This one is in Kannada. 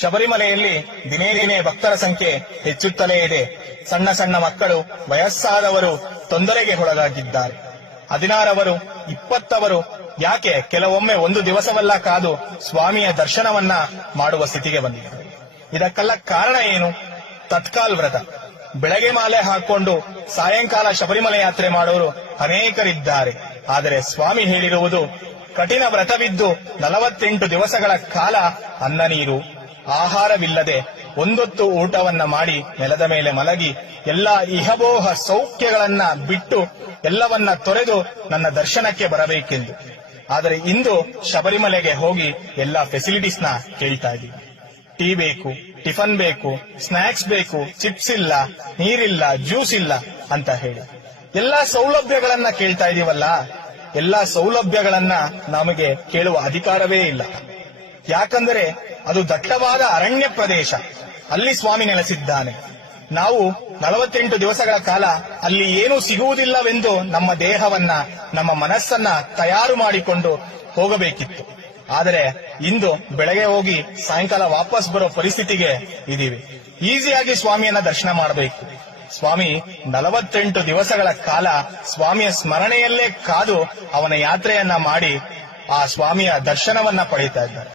ಶಬರಿಮಲೆಯಲ್ಲಿ ದಿನೇ ದಿನೇ ಭಕ್ತರ ಸಂಖ್ಯೆ ಹೆಚ್ಚುತ್ತಲೇ ಇದೆ. ಸಣ್ಣ ಸಣ್ಣ ಮಕ್ಕಳು, ವಯಸ್ಸಾದವರು ತೊಂದರೆಗೆ ಒಳಗಾಗಿದ್ದಾರೆ. 16 20 ಯಾಕೆ ಕೆಲವೊಮ್ಮೆ ಒಂದು ದಿವಸವಲ್ಲ ಕಾದು ಸ್ವಾಮಿಯ ದರ್ಶನವನ್ನ ಮಾಡುವ ಸ್ಥಿತಿಗೆ ಬಂದಿದ್ದಾರೆ. ಇದಕ್ಕೆಲ್ಲ ಕಾರಣ ಏನು? ತತ್ಕಾಲ್ ವ್ರತ. ಬೆಳಗ್ಗೆ ಮಾಲೆ ಹಾಕೊಂಡು ಸಾಯಂಕಾಲ ಶಬರಿಮಲೆ ಯಾತ್ರೆ ಮಾಡೋರು ಅನೇಕರಿದ್ದಾರೆ. ಆದರೆ ಸ್ವಾಮಿ ಹೇಳಿರುವುದು ಕಠಿಣ ವ್ರತವಿದ್ದು 48 ದಿವಸಗಳ ಕಾಲ ಅನ್ನ ನೀರು ಆಹಾರವಿಲ್ಲದೆ ಒಂದೊತ್ತು ಊಟವನ್ನ ಮಾಡಿ ನೆಲದ ಮೇಲೆ ಮಲಗಿ ಎಲ್ಲಾ ಇಹಭೋಹ ಸೌಖ್ಯಗಳನ್ನ ಬಿಟ್ಟು ಎಲ್ಲವನ್ನ ತೊರೆದು ನನ್ನ ದರ್ಶನಕ್ಕೆ ಬರಬೇಕೆಂದು. ಆದರೆ ಇಂದು ಶಬರಿಮಲೆಗೆ ಹೋಗಿ ಎಲ್ಲಾ ಫೆಸಿಲಿಟೀಸ್ನ ಕೇಳ್ತಾ ಇದ್ದೀವಿ. ಟೀ ಬೇಕು, ಟಿಫನ್ ಬೇಕು, ಸ್ನಾಕ್ಸ್ ಬೇಕು, ಚಿಪ್ಸ್ ಇಲ್ಲ, ನೀರಿಲ್ಲ, ಜ್ಯೂಸ್ ಇಲ್ಲ ಅಂತ ಹೇಳಿ ಎಲ್ಲಾ ಸೌಲಭ್ಯಗಳನ್ನ ಕೇಳ್ತಾ ಇದೀವಲ್ಲ. ಎಲ್ಲಾ ಸೌಲಭ್ಯಗಳನ್ನ ನಮಗೆ ಕೇಳುವ ಅಧಿಕಾರವೇ ಇಲ್ಲ. ಯಾಕಂದರೆ ಅದು ದಟ್ಟವಾದ ಅರಣ್ಯ ಪ್ರದೇಶ. ಅಲ್ಲಿ ಸ್ವಾಮಿ ನೆಲೆಸಿದ್ದಾನೆ. ನಾವು 48 ದಿವಸಗಳ ಕಾಲ ಅಲ್ಲಿ ಏನೂ ಸಿಗುವುದಿಲ್ಲವೆಂದು ನಮ್ಮ ದೇಹವನ್ನ, ನಮ್ಮ ಮನಸ್ಸನ್ನ ತಯಾರು ಮಾಡಿಕೊಂಡು ಹೋಗಬೇಕಿತ್ತು. ಆದರೆ ಇಂದು ಬೆಳಗ್ಗೆ ಹೋಗಿ ಸಾಯಂಕಾಲ ವಾಪಸ್ ಬರೋ ಪರಿಸ್ಥಿತಿಗೆ ಇದೀವಿ. ಈಸಿಯಾಗಿ ಸ್ವಾಮಿಯನ್ನ ದರ್ಶನ ಮಾಡಬೇಕು. ಸ್ವಾಮಿ 48 ದಿವಸಗಳ ಕಾಲ ಸ್ವಾಮಿಯ ಸ್ಮರಣೆಯಲ್ಲೇ ಕಾದು ಅವನ ಯಾತ್ರೆಯನ್ನ ಮಾಡಿ ಆ ಸ್ವಾಮಿಯ ದರ್ಶನವನ್ನ ಪಡೆಯುತ್ತಾ ಇದ್ದಾರೆ.